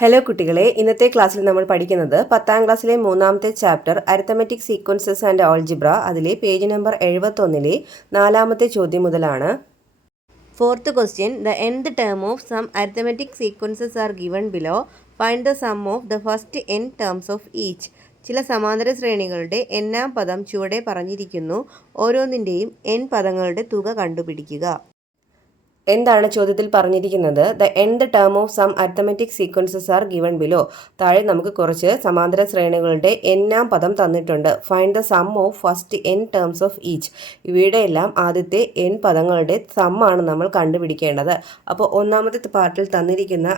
Hello കുട്ടികളെ, ഇന്നത്തെ ക്ലാസ്സിൽ നമ്മൾ പഠിക്കുന്നത് 10ാം ക്ലാസ്സിലെ 3ാമത്തെ chapter arithmetic sequences and algebra അതിലെ പേജ് നമ്പർ 71-ലെ 4ാമത്തെ ചോദ്യം മുതലാണ്. Fourth question, the nth term of some arithmetic sequences are given below. Find the sum of the first n terms of each. ചില സമാന്തര ശ്രേണികളുടെ n-ാം പദം ചുവടെ പറഞ്ഞിരിക്കുന്നു. ഓരോന്നിൻ്റെയും n പദങ്ങളുടെ തുക കണ്ടുപിടിക്കുക. എന്താണ് ചോദ്യത്തിൽ പറഞ്ഞിരിക്കുന്നത്? The nth term of some arithmetic sequences are given below. താഴെ നമുക്ക് കുറച്ച് സമാന്തര ശ്രേണികളുടെ n-ാം പദം തന്നിട്ടുണ്ട്. Find the sum of first n terms of each. ഇവയുടെ എല്ലാം ആദ്യത്തെ n പദങ്ങളുടെ സമ്മാണ് നമ്മൾ കണ്ടുപിടിക്കേണ്ടത്. അപ്പോൾ ഒന്നാമത്തെ പാർട്ടിൽ തന്നിരിക്കുന്ന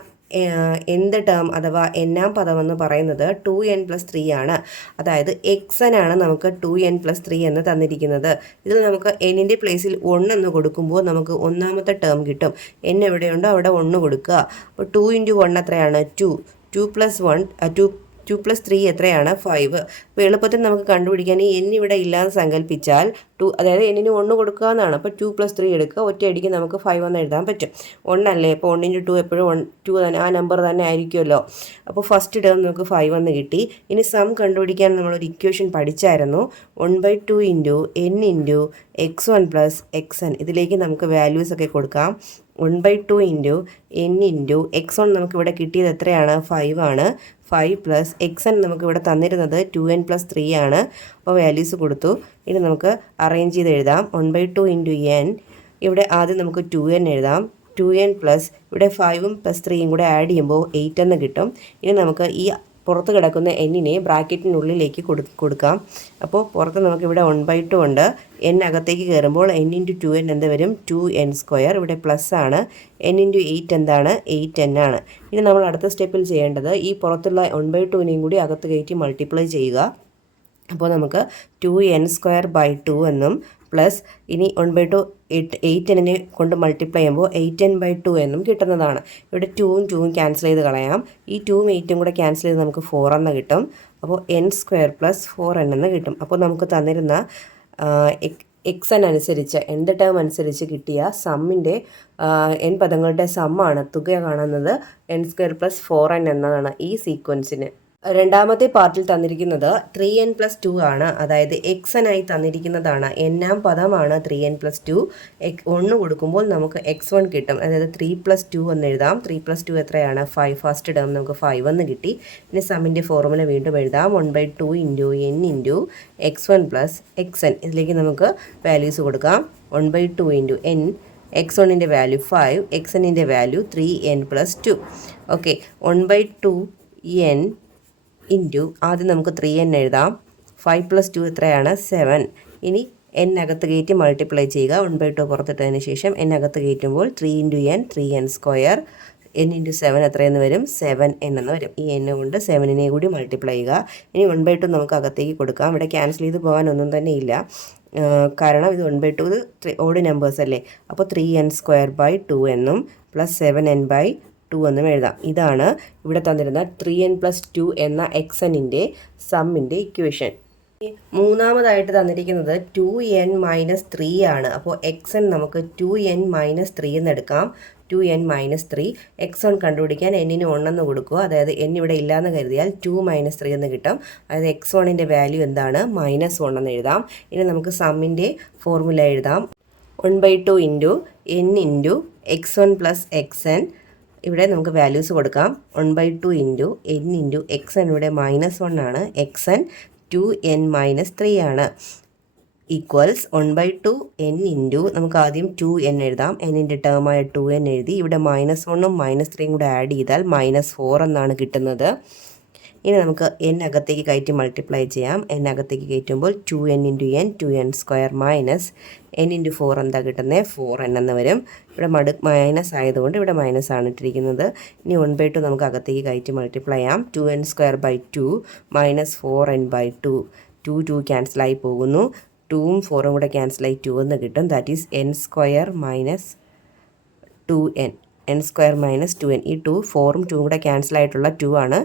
nth ടേം അഥവാ n-ാം പദം എന്ന് പറയുന്നത് 2n+3 ആണ്. അതായത് xn ആണ് നമുക്ക് 2n+3 എന്ന് തന്നിരിക്കുന്നത്. ഇതിൽ നമുക്ക് n-ൻ്റെ പ്ലേസിൽ 1 എന്ന് കൊടുക്കുമ്പോൾ നമുക്ക് ഒന്നാമത്തെ ടേം കിട്ടും. n എവിടെയുണ്ടോ അവിടെ 1 കൊടുക്കുക. അപ്പോൾ 2 × 1 എത്രയാണ്? 2. 2+3 എത്രയാണ്? 5. അപ്പോൾ എളുപ്പത്തിൽ നമുക്ക് കണ്ടുപിടിക്കാൻ ഈ n ഇവിടെ ഇല്ലാന്ന് സങ്കല്പിച്ചാൽ 2, അതായത് n-ന് 1 കൊടുക്കുക എന്നാണ്. അപ്പോൾ 2+3 എടുക്കുക, ഒറ്റയടിക്ക് നമുക്ക് 5 എന്ന് എഴുതാൻ പറ്റും. 1 അല്ലേ, അപ്പോൾ 1 × 2 എപ്പോഴും 2 തന്നെ, ആ നമ്പർ തന്നെ ആയിരിക്കുമല്ലോ. അപ്പോൾ ഫസ്റ്റ് ടേം നമുക്ക് 5 എന്ന് കിട്ടി. ഇനി സം കണ്ടുപിടിക്കാൻ നമ്മളൊരു ഇക്വേഷൻ പഠിച്ചായിരുന്നു. 1/2 × n × x1 + xn. ഇതിലേക്ക് നമുക്ക് വാല്യൂസ് ഒക്കെ കൊടുക്കാം. 1/2 × n × x1 നമുക്കിവിടെ കിട്ടിയത് എത്രയാണ്? 5 ആണ്. 5 + xn നമുക്കിവിടെ തന്നിരുന്നത് 2n+3 ആണ്. അപ്പോൾ വാല്യൂസ് കൊടുത്തു. ഇനി നമുക്ക് അറേഞ്ച് ചെയ്ത് എഴുതാം. 1/2 × n, ഇവിടെ ആദ്യം നമുക്ക് 2n എഴുതാം. 2n പ്ലസ് ഇവിടെ 5ഉം + 3യും കൂടെ ആഡ് ചെയ്യുമ്പോൾ 8 എന്ന് കിട്ടും. ഇനി നമുക്ക് ഈ പുറത്ത് കിടക്കുന്ന n-നെ ബ്രാക്കറ്റിനുള്ളിലേക്ക് കൊടുക്കാം. അപ്പോൾ പുറത്ത് നമുക്കിവിടെ 1/2 ഉണ്ട്. n അകത്തേക്ക് കയറുമ്പോൾ n × 2n എന്ത് വരും? 2n². ഇവിടെ പ്ലസ് ആണ്. n × 8 എന്താണ്? 8n ആണ്. ഇനി നമ്മൾ അടുത്ത സ്റ്റെപ്പിൽ ചെയ്യേണ്ടത് ഈ പുറത്തുള്ള 1/2നെയും കൂടി അകത്ത് കയറ്റി മൾട്ടിപ്ലൈ ചെയ്യുക. അപ്പോൾ നമുക്ക് 2n²/2 എന്നും പ്ലസ് ഇനി 1/2 8n കൊണ്ട് മൾട്ടിപ്ലൈ ചെയ്യുമ്പോൾ 8n/2 എന്നും കിട്ടുന്നതാണ്. ഇവിടെ 2ഉം 2ഉം ക്യാൻസൽ ചെയ്ത് കളയാം. ഈ 2ഉം 8ഉം കൂടെ ക്യാൻസൽ ചെയ്ത് നമുക്ക് 4 എന്ന് കിട്ടും. അപ്പോൾ n² + 4n എന്ന് കിട്ടും. അപ്പോൾ നമുക്ക് തന്നിരുന്ന xn അനുസരിച്ച് nth ടേം അനുസരിച്ച് കിട്ടിയ സമ്മിൻ്റെ n പദങ്ങളുടെ സമ്മാണ് തുക കാണുന്നത്. n² + 4n എന്നതാണ് ഈ സീക്വൻസിന്. രണ്ടാമത്തെ പാർട്ടിൽ തന്നിരിക്കുന്നത് 3n+2 ആണ്. അതായത് xn ആയി തന്നിരിക്കുന്നതാണ്. n-ാം പദമാണ് 3n+2. 1 കൊടുക്കുമ്പോൾ നമുക്ക് x1 കിട്ടും. അതായത് 3+2 എന്ന് എഴുതാം. 3+2 എത്രയാണ്? 5. ഫസ്റ്റ് ടേം നമുക്ക് 5 എന്ന് കിട്ടി. ഇനി സമ്മിൻ്റെ ഫോർമുല വീണ്ടും എഴുതാം. 1/2 × n × x1 + xn. ഇതിലേക്ക് നമുക്ക് വാല്യൂസ് കൊടുക്കാം. 1/2 × n, x1ൻ്റെ വാല്യൂ 5, xn-ൻ്റെ വാല്യൂ 3n+2. ഓക്കെ, 1/2 n ആദ്യം നമുക്ക് 3n എഴുതാം. 5 + 2 എത്രയാണ്? 7. ഇനി n അകത്ത് കയറ്റി മൾട്ടിപ്ലൈ ചെയ്യുക. 1/2 പുറത്തിട്ടതിന് ശേഷം n അകത്ത് കയറ്റുമ്പോൾ 3 × n, 3n². n × 7 എത്രയെന്ന് വരും? 7n എന്ന് വരും. ഈ n കൊണ്ട് 7നെ കൂടി മൾട്ടിപ്ലൈ ചെയ്യുക. ഇനി 1/2 നമുക്ക് അകത്തേക്ക് കൊടുക്കാം. ഇവിടെ ക്യാൻസൽ ചെയ്ത് പോകാനൊന്നും തന്നെ ഇല്ല, കാരണം ഇത് 1/2 ഓഡ് നമ്പേഴ്സ് അല്ലേ. അപ്പോൾ 3n²/2 എന്നും പ്ലസ് 7n/2 എന്നും എഴുതാം. ഇതാണ് ഇവിടെ തന്നിരുന്ന 3n+2 എന്ന xn-ൻ്റെ സമ്മിൻ്റെ ഇക്വേഷൻ. മൂന്നാമതായിട്ട് തന്നിരിക്കുന്നത് 2n-3 ആണ്. അപ്പോൾ xn നമുക്ക് 2n-3 എന്ന് എടുക്കാം. 2n-3. x1 കണ്ടുപിടിക്കാൻ n-ന് 1 എന്ന് കൊടുക്കുക. അതായത് n ഇവിടെ ഇല്ലയെന്ന് കരുതിയാൽ 2-3 എന്ന് കിട്ടും. അതായത് x1ൻ്റെ വാല്യൂ എന്താണ്? -1 എന്ന് എഴുതാം. ഇനി നമുക്ക് സമ്മിൻ്റെ ഫോർമുല എഴുതാം. 1/2 × n × x1 + xn. ഇവിടെ നമുക്ക് വാല്യൂസ് കൊടുക്കാം. 1/2 × n × xn ഇവിടെ -1 ആണ്. xn 2n-3 ആണ്. ഈക്വൽസ് 1/2 n × നമുക്ക് ആദ്യം 2n എഴുതാം. n-ൻ്റെ ടേമായ 2n എഴുതി. ഇവിടെ -1ഉം -3യും കൂടെ ആഡ് ചെയ്താൽ -4 എന്നാണ് കിട്ടുന്നത്. ഇനി നമുക്ക് n അകത്തേക്ക് കയറ്റി മൾട്ടിപ്ലൈ ചെയ്യാം. n അകത്തേക്ക് കയറ്റുമ്പോൾ 2n × n, 2n² - n × 4 എന്താ കിട്ടുന്നത്? 4n എന്ന് വരും. ഇവിടെ മൈനസ് ആയതുകൊണ്ട് ഇവിടെ മൈനസ് ആണ് ഇട്ടിരിക്കുന്നത്. ഇനി 1/2 നമുക്ക് അകത്തേക്ക് കയറ്റി മൾട്ടിപ്ലൈ ചെയ്യാം. 2n²/2 - 4n/2. 2 ക്യാൻസലായി പോകുന്നു. 2ഉം 4ഉം കൂടെ ക്യാൻസലായി 2 എന്ന് കിട്ടും. That is n² - 2n. n² - 2n. ഈ 2, 4ഉം 2ഉം കൂടെ ക്യാൻസലായിട്ടുള്ള 2 ആണ്.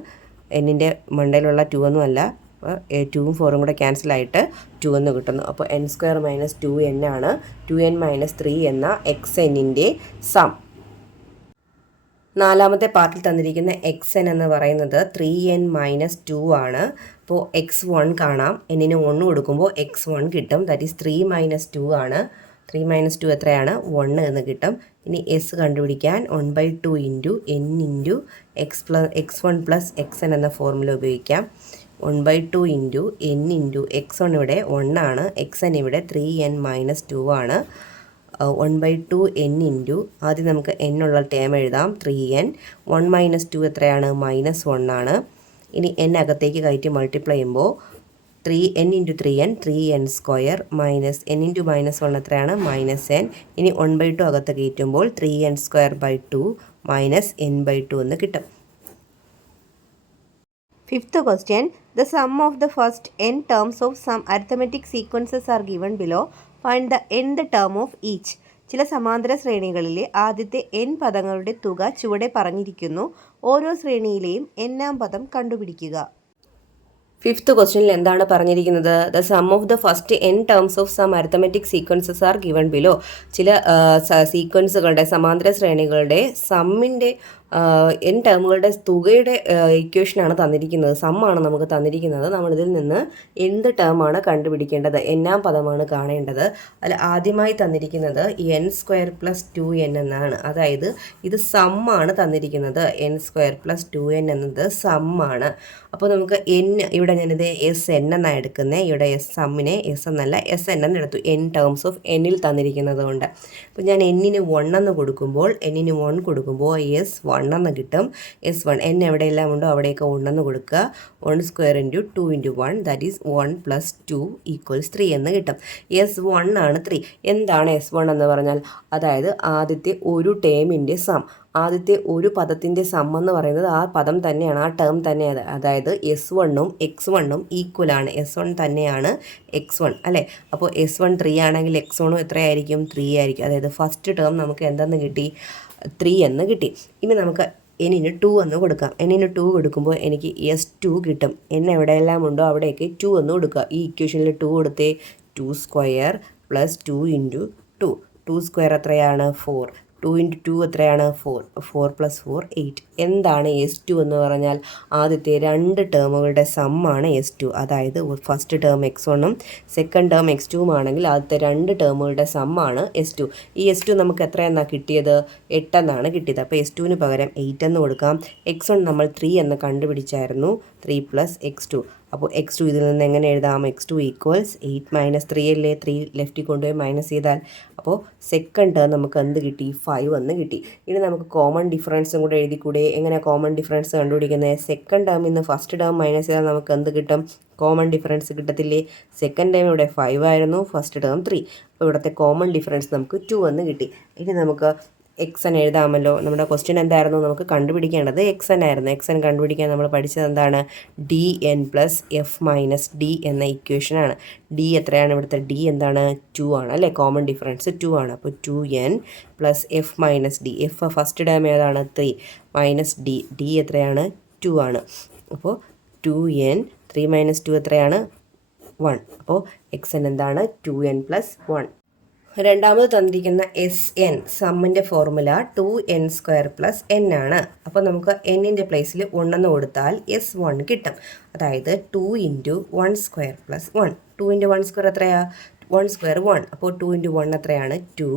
n-ൻ്റെ മണ്ടയിലുള്ള 2 ഒന്നും അല്ല. അപ്പോൾ 2ഉം 4ഉം കൂടെ ക്യാൻസലായിട്ട് 2 എന്ന് കിട്ടുന്നു. അപ്പോൾ n² - 2n ആണ് 2n - 3 എന്ന xn-ൻ്റെ സം. നാലാമത്തെ പാർട്ടിൽ തന്നിരിക്കുന്ന എക്സ് എന്ന് പറയുന്നത് 3n-2 ആണ്. അപ്പോൾ x1 കാണാം, എന്നിന് 1 കൊടുക്കുമ്പോൾ x1 കിട്ടും. ദാറ്റ് ഈസ് 3 - 2 ആണ്. 3 - 2 എത്രയാണ്? 1 എന്ന് കിട്ടും. ഇനി എസ് കണ്ടുപിടിക്കാൻ 1/2 into n into x1 plus xn എന്ന ഫോർമുല ഉപയോഗിക്കാം. 1/2 ഇൻറ്റു n ഇൻറ്റു x1 ഇവിടെ 1 ആണ്, xn ഇവിടെ 3n-2 ആണ്. 1/2 n ഇൻറ്റു ആദ്യം നമുക്ക് n ഉള്ള ടേം എഴുതാം, 3n. 1 - 2 എത്രയാണ്? -1 ആണ്. ഇനി n അകത്തേക്ക് കയറ്റി മൾട്ടിപ്ലൈ ചെയ്യുമ്പോൾ 3n into 3n 3n² minus n into -1 എത്രയാണ്? -n. ഇനി 1/2 അകത്ത് കയറ്റുമ്പോൾ 3n²/2 മൈനസ് n/2 എന്ന് കിട്ടും. Fifth question. The sum of the first n terms of some arithmetic sequences are given below. Find the nth term of each. ചില സമാന്തര ശ്രേണികളിലെ ആദ്യത്തെ n പദങ്ങളുടെ തുക ചുവടെ പറഞ്ഞിരിക്കുന്നു. ഓരോ ശ്രേണിയിലെയും n-ാം പദം കണ്ടുപിടിക്കുക. ഫിഫ്ത്ത് ക്വസ്റ്റ്യനിൽ എന്താണ് പറഞ്ഞിരിക്കുന്നത്? The sum of the first n terms of some arithmetic sequences are given below. ചില സീക്വൻസുകളുടെ സമാന്തര ശ്രേണികളുടെ സമ്മിൻ്റെ n ടേമുകളുടെ തുകയുടെ ഇക്വേഷനാണ് തന്നിരിക്കുന്നത്. സമ്മാണ് നമുക്ക് തന്നിരിക്കുന്നത്. നമ്മളിതിൽ നിന്ന് എന്ത് ടേമാണ് കണ്ടുപിടിക്കേണ്ടത്? n-ാം പദമാണ് കാണേണ്ടത്. അതിൽ ആദ്യമായി തന്നിരിക്കുന്നത് n² + 2n എന്നാണ്. അതായത് ഇത് സമ്മാണ് തന്നിരിക്കുന്നത്. n² + 2n എന്നത് സമ്മാണ്. അപ്പോൾ നമുക്ക് n ഇവിടെ ഞാനിത് Sn എന്നാണ് എടുക്കുന്നത്. ഇവിടെ സമ്മിനെ S എന്നല്ല Sn എന്ന് എടുത്തു, n ടേംസ് ഓഫ് n-ൽ തന്നിരിക്കുന്നത് കൊണ്ട്. അപ്പോൾ ഞാൻ n-ന് 1 എന്ന് കൊടുക്കുമ്പോൾ n-ന് 1 കൊടുക്കുമ്പോൾ S1 എന്ന് കിട്ടും. S1 n എവിടെയെല്ലാം ഉണ്ടോ അവിടെയൊക്കെ 1 എന്ന് കൊടുക്കുക. 1² ഇൻറ്റു 2 ഇൻറ്റു 1 ദാറ്റ് ഈസ് 1 + 2 = 3 എന്ന് കിട്ടും. S1 ആണ് 3. എന്താണ് S1 എന്ന് പറഞ്ഞാൽ? അതായത് ആദ്യത്തെ ഒരു ടേമിൻ്റെ സം, ആദ്യത്തെ ഒരു പദത്തിൻ്റെ സം എന്ന് പറയുന്നത് ആ പദം തന്നെയാണ്, ആ ടേം തന്നെയാണ്. അതായത് S1ഉം x1ഉം ഈക്വലാണ്. S1 തന്നെയാണ് x1 അല്ലേ? അപ്പോൾ S1 3 ആണെങ്കിൽ x1ഉം എത്രയായിരിക്കും? 3 ആയിരിക്കും. അതായത് ഫസ്റ്റ് ടേം നമുക്ക് എന്തെന്ന് കിട്ടി? 3 എന്ന് കിട്ടി. ഇനി നമുക്ക് n-ന് 2 എന്ന് കൊടുക്കാം. n-ന് 2 കൊടുക്കുമ്പോൾ എനിക്ക് S2 കിട്ടും. n എവിടെയെല്ലാം ഉണ്ടോ അവിടെയൊക്കെ 2 എന്ന് കൊടുക്കുക. ഈ ഇക്വേഷനിൽ 2 കൊടുത്തേ. 2² + 2 ഇൻറ്റു 2. 2² എത്രയാണ്? 4. 2 ഇൻറ്റു 2 എത്രയാണ്? 4. 4 + 4 8. എന്താണ് S2 എന്ന് പറഞ്ഞാൽ? ആദ്യത്തെ രണ്ട് ടേമുകളുടെ സമ്മാണ് S2. അതായത് ഫസ്റ്റ് ടേം x1ഉം സെക്കൻഡ് ടേം x2ഉം ആണെങ്കിൽ ആദ്യത്തെ രണ്ട് ടേമുകളുടെ സമ്മാണ് S2. ഈ S2 നമുക്ക് എത്രയെന്നാണ് കിട്ടിയത്? 8 എന്നാണ് കിട്ടിയത്. അപ്പോൾ S2ന് പകരം 8 എന്ന് കൊടുക്കാം. x1 നമ്മൾ 3 എന്ന് കണ്ടുപിടിച്ചായിരുന്നു. 3 + x2. അപ്പോൾ x2 ഇതിൽ നിന്ന് എങ്ങനെ എഴുതാം? x2 = 8 - 3 അല്ലേ? 3 ലെഫ്റ്റിൽ കൊണ്ടുപോയി മൈനസ് ചെയ്താൽ അപ്പോൾ സെക്കൻഡ് ടേം നമുക്ക് എന്ത് കിട്ടി? 5 എന്ന് കിട്ടി. ഇനി നമുക്ക് കോമൺ ഡിഫറൻസും കൂടെ എഴുതിക്കൂടെ? എങ്ങനെ കോമൺ ഡിഫറൻസ് കണ്ടുപിടിക്കുന്നത്? സെക്കൻഡ് ടേമിൽ നിന്ന് ഫസ്റ്റ് ടേം മൈനസ് ചെയ്താൽ നമുക്ക് എന്ത് കിട്ടും? കോമൺ ഡിഫറൻസ് കിട്ടത്തില്ലേ? സെക്കൻഡ് ടേം ഇവിടെ 5 ആയിരുന്നു, ഫസ്റ്റ് ടേം 3. അപ്പോൾ ഇവിടുത്തെ കോമൺ ഡിഫറൻസ് നമുക്ക് 2 എന്ന് കിട്ടി. ഇനി നമുക്ക് xn എഴുതാമല്ലോ. നമ്മുടെ ക്വസ്റ്റ്യൻ എന്തായിരുന്നു? നമുക്ക് കണ്ടുപിടിക്കേണ്ടത് xn ആയിരുന്നു. xn കണ്ടുപിടിക്കാൻ നമ്മൾ പഠിച്ചത് എന്താണ്? dn + f - d എന്ന ഇക്വേഷനാണ്. d എത്രയാണ്? ഇവിടുത്തെ d എന്താണ്? 2 ആണ് അല്ലേ? കോമൺ ഡിഫറൻസ് 2 ആണ്. അപ്പോൾ 2n + f - d. f first term ഏതാണ്? 3 മൈനസ് d. d എത്രയാണ്? 2 ആണ്. അപ്പോൾ 2n 3 - 2 എത്രയാണ്? 1. അപ്പോൾ xn എന്താണ്? 2n + 1. രണ്ടാമത് തന്നിരിക്കുന്ന Sn സമ്മിൻ്റെ ഫോർമുല 2n² + n ആണ്. അപ്പോൾ നമുക്ക് n-ൻ്റെ പ്ലേസിൽ 1 എന്ന് കൊടുത്താൽ S1 കിട്ടും. അതായത് 2 ഇൻറ്റു 1² + 1. 2 ഇൻറ്റു 1² എത്രയാ? 1² 1. അപ്പോൾ 2 ഇൻറ്റു 1 എത്രയാണ്? 2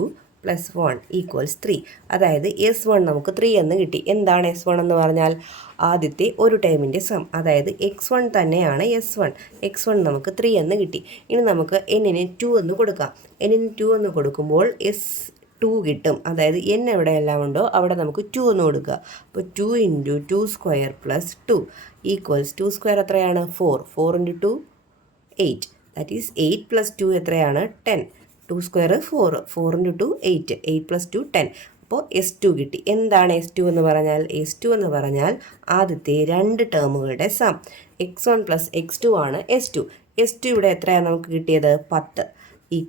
+ 1 = 3. അതായത് S1 നമുക്ക് 3 എന്ന് കിട്ടി. എന്താണ് S1 എന്ന് പറഞ്ഞാൽ? ആദ്യത്തെ ഒരു ടേമിൻ്റെ സം, അതായത് x1 തന്നെയാണ് S1. x1 നമുക്ക് 3 എന്ന് കിട്ടി. ഇനി നമുക്ക് n-ന് 2 എന്ന് കൊടുക്കാം. n-ന് 2 എന്ന് കൊടുക്കുമ്പോൾ S2 കിട്ടും. അതായത് n എവിടെയെല്ലാം ഉണ്ടോ അവിടെ നമുക്ക് 2 എന്ന് കൊടുക്കുക. അപ്പോൾ 2 ഇൻറ്റു 2² + 2 = 2² എത്രയാണ്? 4. 4 ഇൻറ്റു 2 8. ദാറ്റ് ഈസ് 8 + 2 എത്രയാണ്? 10. 2² 4. 4 ഇൻറ്റു 2 8. 8 + 2 10. അപ്പോൾ S2 കിട്ടി. എന്താണ് S2 എന്ന് പറഞ്ഞാൽ? S2 എന്ന് പറഞ്ഞാൽ ആദ്യത്തെ രണ്ട് ടേമുകളുടെ സം. x1 + x2 ആണ് S2. S2 ഇവിടെ എത്രയാണ് നമുക്ക് കിട്ടിയത്? 10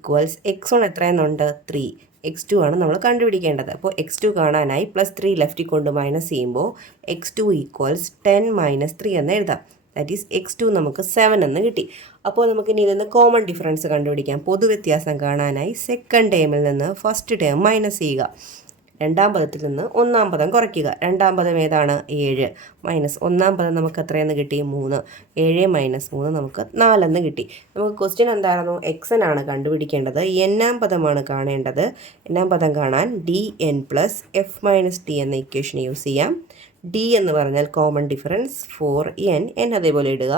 = x1 എത്രയെന്നുണ്ട്? 3. x2 ആണ് നമ്മൾ കണ്ടുപിടിക്കേണ്ടത്. അപ്പോൾ x2 കാണാനായി +3 ലെഫ്റ്റിൽ കൊണ്ട് മൈനസ് ചെയ്യുമ്പോൾ x2 = 10 - 3 എന്ന് എഴുതാം. ദാറ്റ് ഈസ് x2 നമുക്ക് 7 എന്ന് കിട്ടി. അപ്പോൾ നമുക്ക് ഇനി ഇതിൽ നിന്ന് കോമൺ ഡിഫറൻസ് കണ്ടുപിടിക്കാം. പൊതുവ്യത്യാസം കാണാനായി സെക്കൻഡ് ടേമിൽ നിന്ന് ഫസ്റ്റ് ടേം മൈനസ് ചെയ്യുക. രണ്ടാം പദത്തിൽ നിന്ന് ഒന്നാം പദം കുറയ്ക്കുക. രണ്ടാം പദം ഏതാണ്? 7 മൈനസ് ഒന്നാം പദം നമുക്ക് എത്രയെന്ന് കിട്ടി? 3. 7 മൈനസ് 3 നമുക്ക് 4 എന്ന് കിട്ടി. നമുക്ക് ക്വസ്റ്റ്യൻ എന്തായിരുന്നു? എക്സൻ ആണ് കണ്ടുപിടിക്കേണ്ടത്. എന്നാം പദമാണ് കാണേണ്ടത്. എന്നാം പദം കാണാൻ dn plus F minus T എന്ന ഇക്വേഷൻ യൂസ് ചെയ്യാം. ഡി എന്ന് പറഞ്ഞാൽ കോമൺ ഡിഫറൻസ് 4n, n അതേപോലെ ഇടുക.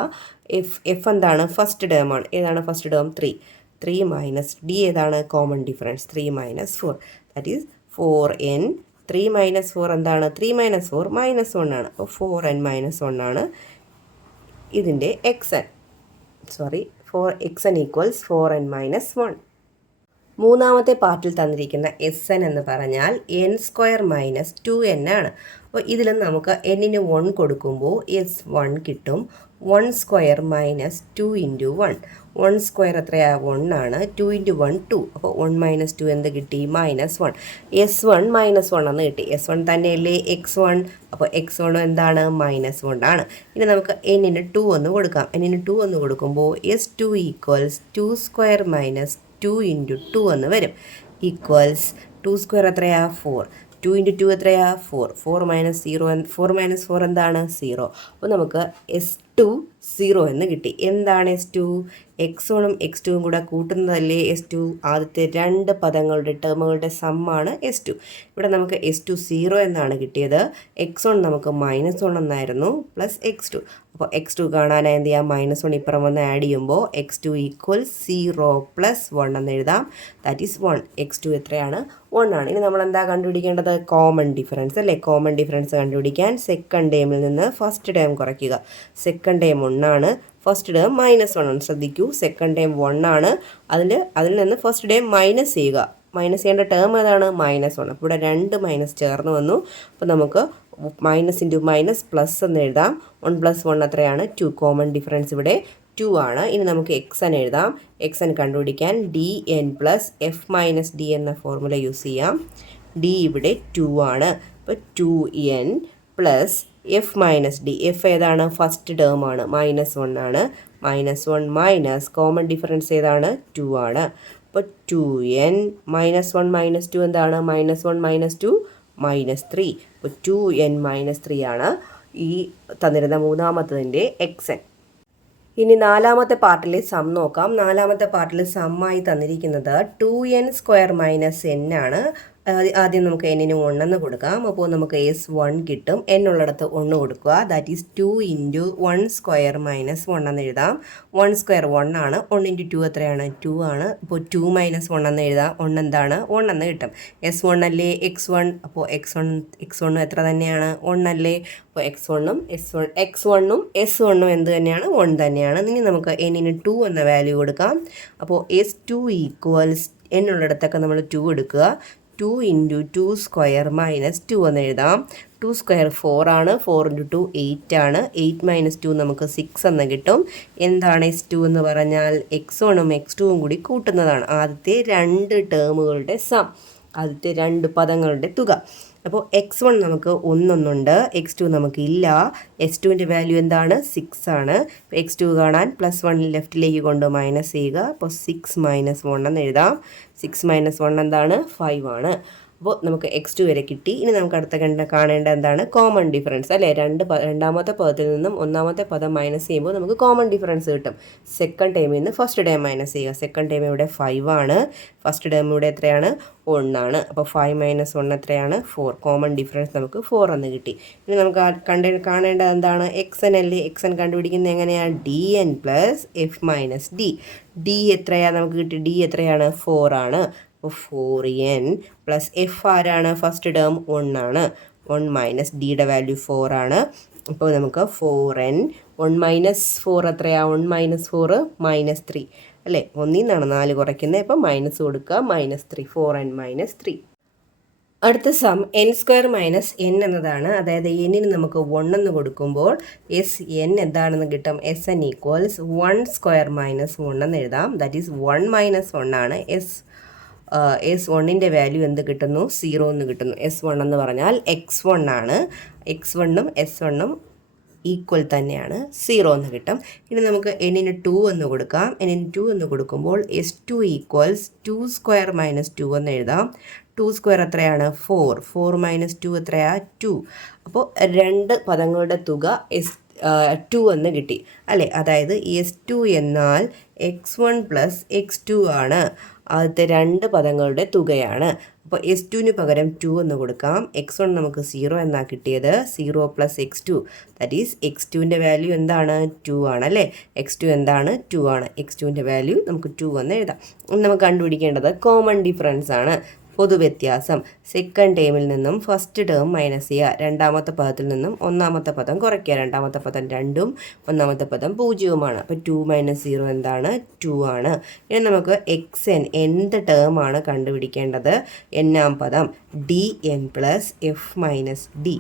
എഫ് എന്താണ്? ഫസ്റ്റ് ടേം ആണ്. ഏതാണ് ഫസ്റ്റ് ടേം? 3 മൈനസ് ഡി ഏതാണ്? Common difference 3 minus 4 that is 4n. 3 minus 4 എന്താണ്? 3 മൈനസ് 4 മൈനസ് 1 ആണ്. അപ്പോൾ 4n മൈനസ് 1 ആണ് ഇതിൻ്റെ എക്സൻ. എക്സൻ ഈക്വൽസ് 4n മൈനസ് 1. മൂന്നാമത്തെ പാർട്ടിൽ തന്നിരിക്കുന്ന എസ് എൻ എന്ന് പറഞ്ഞാൽ എൻ സ്ക്വയർ മൈനസ് 2n ആണ്. അപ്പോൾ ഇതിൽ നമുക്ക് എന്നിന് 1 കൊടുക്കുമ്പോൾ S1 കിട്ടും. 1 സ്ക്വയർ മൈനസ് 2 ഇൻറ്റു 1. 1 സ്ക്വയർ എത്രയാണ്? 1 ആണ്. 2 ഇൻറ്റു 1 2. അപ്പോൾ 1 മൈനസ് 2 എന്ത് കിട്ടി? മൈനസ് 1. S1 മൈനസ് 1 എന്ന് കിട്ടി. S1 തന്നെയല്ലേ x1. അപ്പോൾ x1 എന്താണ്? മൈനസ് 1 ആണ്. ഇനി നമുക്ക് എന്നിന് 2 എന്ന് കൊടുക്കാം. എന്നിന് 2 എന്ന് കൊടുക്കുമ്പോൾ S2 equals 2 square minus 2 into 2 എന്ന് വരും. ഈക്വൽസ് 2 സ്ക്വയർ എത്രയാ? 4. 2 ഇൻറ്റു 2 എത്രയാ? 4. 4 മൈനസ് 4 എന്താണ്? 0. അപ്പോൾ നമുക്ക് S2 0 എന്ന് കിട്ടി. എന്താണ് S2? x1ഉം x2ഉം കൂടെ കൂട്ടുന്നതല്ലേ S2? ആദ്യത്തെ രണ്ട് പദങ്ങളുടെ ടേമുകളുടെ സമ്മാണ് S2. ഇവിടെ നമുക്ക് S2 0 എന്നാണ് കിട്ടിയത്. x1 നമുക്ക് മൈനസ് 1 എന്നായിരുന്നു പ്ലസ് x2. അപ്പോൾ x2 കാണാനായി എന്ത് ചെയ്യാം? മൈനസ് 1 ഇപ്പുറം വന്ന് ആഡ് ചെയ്യുമ്പോൾ x2 ഈക്വൽസ് 0 പ്ലസ് 1 എന്ന് എഴുതാം. That is 1. x2 എത്രയാണ്? 1 ആണ്. ഇനി നമ്മൾ എന്താ കണ്ടുപിടിക്കേണ്ടത്? കോമൺ ഡിഫറൻസ് അല്ലേ? കോമൺ ഡിഫറൻസ് കണ്ടുപിടിക്കാൻ സെക്കൻഡ് ടേമിൽ നിന്ന് ഫസ്റ്റ് ടേം കുറയ്ക്കുക. സെക്കൻഡ് ടേം 1 ആണ്. ഫസ്റ്റ് ടേം മൈനസ് 1 ആണ്. ശ്രദ്ധിക്കൂ, സെക്കൻഡ് ടേം 1 ആണ്. അതിൽ നിന്ന് ഫസ്റ്റ് ടേം മൈനസ് ചെയ്യുക. മൈനസ് ചെയ്യേണ്ട ടേം ഏതാണ്? മൈനസ് 1. അപ്പോൾ ഇവിടെ 2 മൈനസ് ചേർന്ന് വന്നു. അപ്പോൾ നമുക്ക് മൈനസ് ഇൻറ്റു മൈനസ് പ്ലസ് എന്ന് എഴുതാം. 1 പ്ലസ് 1 എത്രയാണ്? 2. കോമൺ ഡിഫറൻസ് ഇവിടെ 2 ആണ്. ഇനി നമുക്ക് എക്സൻ എഴുതാം. എക്സൻ കണ്ടുപിടിക്കാൻ dn plus F minus D എന്ന ഫോർമുല യൂസ് ചെയ്യാം. ഡി ഇവിടെ 2 ആണ്. അപ്പോൾ 2n plus F minus D. F ഏതാണ്? ഫസ്റ്റ് ടേം ആണ്. മൈനസ് 1 ആണ്. മൈനസ് 1 മൈനസ് കോമൺ ഡിഫറൻസ് ഏതാണ്? 2 ആണ്. അപ്പോൾ 2n മൈനസ് 1 മൈനസ് 2 എന്താണ്? Minus 1 minus 2 minus 3. അപ്പോൾ 2n മൈനസ് 3 ആണ് ഈ തന്നിരുന്ന മൂന്നാമത്തതിൻ്റെ എക്സൻ. ഇനി നാലാമത്തെ പാർട്ടിലെ സം നോക്കാം. നാലാമത്തെ പാർട്ടിൽ സമ്മായി തന്നിരിക്കുന്നത് 2n സ്ക്വയർ മൈനസ് n ആണ്. ആദ്യം നമുക്ക് എന്നിന് 1 എന്ന് കൊടുക്കാം. അപ്പോൾ നമുക്ക് S1 കിട്ടും. n ഉള്ളിടത്ത് 1 കൊടുക്കുക. That is 2 into 1 square minus 1 എന്ന് എഴുതാം. 1 സ്ക്വയർ 1 ആണ്. 1 ഇൻറ്റു 2 എത്രയാണ്? 2 ആണ്. അപ്പോൾ 2 മൈനസ് 1 എന്ന് എഴുതാം. 1 എന്താണ്? 1 എന്ന് കിട്ടും. S1 അല്ലേ x1. അപ്പോൾ x1 എത്ര തന്നെയാണ്? 1 അല്ലേ. അപ്പോൾ x1ഉം S1ഉം എന്ത് തന്നെയാണ്? 1 തന്നെയാണ്. ഇനി നമുക്ക് എന്നിന് 2 എന്ന വാല്യൂ കൊടുക്കാം. അപ്പോൾ S2 ഈക്വൽസ് n ഉള്ളിടത്തൊക്കെ നമ്മൾ 2 എടുക്കുക. 2 ഇൻറ്റു 2 സ്ക്വയർ മൈനസ് 2 എന്ന് എഴുതാം. 2 സ്ക്വയർ 4 ആണ്. 4 ഇൻറ്റു 2 8 ആണ്. 8 മൈനസ് 2 നമുക്ക് 6 എന്ന് കിട്ടും. എന്താണ് S2 എന്ന് പറഞ്ഞാൽ? x1ഉം x2ഉം കൂടി കൂട്ടുന്നതാണ്. ആദ്യത്തെ രണ്ട് ടേമുകളുടെ സം, ആദ്യത്തെ രണ്ട് പദങ്ങളുടെ തുക. അപ്പോൾ x1 നമുക്ക് 1 ഉണ്ട്. x2 നമുക്ക് ഇല്ല. S2ൻ്റെ വാല്യൂ എന്താണ്? 6 ആണ്. അപ്പോൾ x2 കാണാൻ പ്ലസ് 1 ലെഫ്റ്റിലേക്ക് കൊണ്ട് മൈനസ് ചെയ്യുക. അപ്പോൾ 6 മൈനസ് 1 എന്ന് എഴുതാം. 6 മൈനസ് 1 എന്താണ്? 5 ആണ്. അപ്പോൾ നമുക്ക് x2 വരെ കിട്ടി. ഇനി നമുക്ക് അടുത്ത കാണേണ്ട എന്താണ്? കോമൺ ഡിഫറൻസ് അല്ലേ? രണ്ടാമത്തെ പദത്തിൽ നിന്നും ഒന്നാമത്തെ പദം മൈനസ് ചെയ്യുമ്പോൾ നമുക്ക് കോമൺ ഡിഫറൻസ് കിട്ടും. സെക്കൻഡ് ടൈമിൽ നിന്ന് ഫസ്റ്റ് ടൈം മൈനസ് ചെയ്യുക. സെക്കൻഡ് ടൈം ഇവിടെ 5 ആണ്. ഫസ്റ്റ് ടൈം ഇവിടെ എത്രയാണ്? 1 ആണ്. അപ്പോൾ 5 മൈനസ് 1 എത്രയാണ്? 4. കോമൺ ഡിഫറൻസ് നമുക്ക് 4 എന്ന് കിട്ടി. ഇനി നമുക്ക് കാണേണ്ടത് എന്താണ്? എക്സൻ അല്ലേ? എക്സൻ കണ്ടുപിടിക്കുന്നത് എങ്ങനെയാണ്? dn plus F minus D. D എത്രയാണ് നമുക്ക് കിട്ടി? ഡി എത്രയാണ്? 4 ആണ്. അപ്പോൾ 4n പ്ലസ് എഫ് ആരാണ്? ഫസ്റ്റ് ടേം 1 ആണ്. 1 മൈനസ് ഡിയുടെ വാല്യൂ 4 ആണ്. അപ്പോൾ നമുക്ക് 4n 1 മൈനസ് 4 എത്രയാണ്? 1 മൈനസ് 4 മൈനസ് 3 അല്ലേ? 1ൽ നിന്നാണ് 4 കുറയ്ക്കുന്നത്. അപ്പോൾ മൈനസ് കൊടുക്കുക. മൈനസ് 3. 4n minus 3. അടുത്ത sum n square minus n എന്നതാണ്. അതായത് എന്നിന് നമുക്ക് 1 എന്ന് കൊടുക്കുമ്പോൾ n എന്താണെന്ന് കിട്ടും? Sn ഈക്വൽസ് 1 സ്ക്വയർ മൈനസ് 1 എന്ന് എഴുതാം. ദാറ്റ് ഈസ് 1 മൈനസ് 1 ആണ്. S1ൻ്റെ വാല്യൂ എന്ത് കിട്ടുന്നു? 0 എന്ന് കിട്ടുന്നു. S1 എന്ന് പറഞ്ഞാൽ x1 ആണ്. x1ഉം S1ഉം ഈക്വൽ തന്നെയാണ്. 0 എന്ന് കിട്ടും. ഇനി നമുക്ക് എന്നിന് 2 എന്ന് കൊടുക്കാം. എന്നിന് 2 എന്ന് കൊടുക്കുമ്പോൾ S2 ഈക്വൽസ് 2 സ്ക്വയർ മൈനസ് 2 എന്ന് എഴുതാം. 2 സ്ക്വയർ എത്രയാണ് 4, 4 മൈനസ് 2 എത്രയാ 2. അപ്പോൾ രണ്ട് പദങ്ങളുടെ തുക S2 എന്ന് കിട്ടി അല്ലേ. അതായത് S2 എന്നാൽ x1 പ്ലസ് x2 ആണ്. ആദ്യത്തെ രണ്ട് പദങ്ങളുടെ തുകയാണ്. അപ്പോൾ S2ന് പകരം 2 എന്ന് കൊടുക്കാം. x1 നമുക്ക് 0 എന്നാണ് കിട്ടിയത്. 0 പ്ലസ് x2 ദാറ്റ് ഈസ് x2ൻ്റെ വാല്യൂ എന്താണ് 2 ആണ് അല്ലേ. x2 എന്താണ് 2 ആണ്. x2ൻ്റെ വാല്യൂ നമുക്ക് 2 എന്ന് എഴുതാം. നമുക്ക് കണ്ടുപിടിക്കേണ്ടത് കോമൺ ഡിഫറൻസ് ആണ്, പൊതുവ്യത്യാസം. സെക്കൻഡ് ടേമിൽ നിന്നും ഫസ്റ്റ് ടേം മൈനസ് ചെയ്യുക. രണ്ടാമത്തെ പദത്തിൽ നിന്നും ഒന്നാമത്തെ പദം കുറയ്ക്കുക. രണ്ടാമത്തെ പദം 2ഉം ഒന്നാമത്തെ പദം 0ഉമാണ്. അപ്പോൾ 2 മൈനസ് 0 എന്താണ് 2 ആണ്. ഇനി നമുക്ക് xn nth ടേം ആണ് കണ്ടുപിടിക്കേണ്ടത്. എന്നാം പദം dn plus f minus d.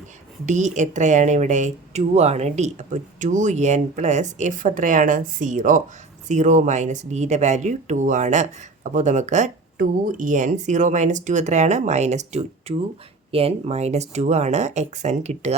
d എത്രയാണ് ഇവിടെ 2 ആണ് d. അപ്പോൾ 2n പ്ലസ് f എത്രയാണ് 0. 0 മൈനസ് ഡിയുടെ വാല്യൂ 2 ആണ്. അപ്പോൾ നമുക്ക് 2n 0 മൈനസ് 2 എത്രയാണ് -2. 2n -2 ആണ് xn കിട്ടുക.